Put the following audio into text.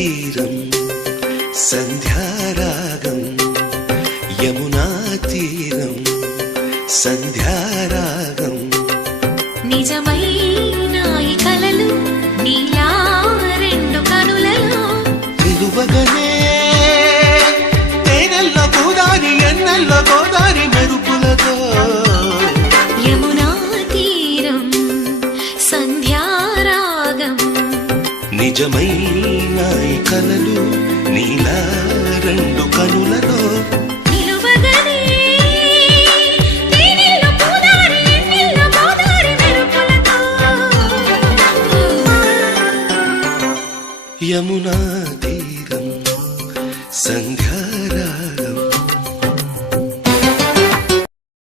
తీరం సంధ్యారాగం యమునా తీరం సంధ్యారాగం నిజమైన ఈ కలలు నీలా రెండు కనులలో నిలువగనే తేనెల్లో గోదారి ఎన్నెల్లో గోదారి మెరుపులతో యమునా తీరం సంధ్యారాగం నిజమైన ఈ కలలు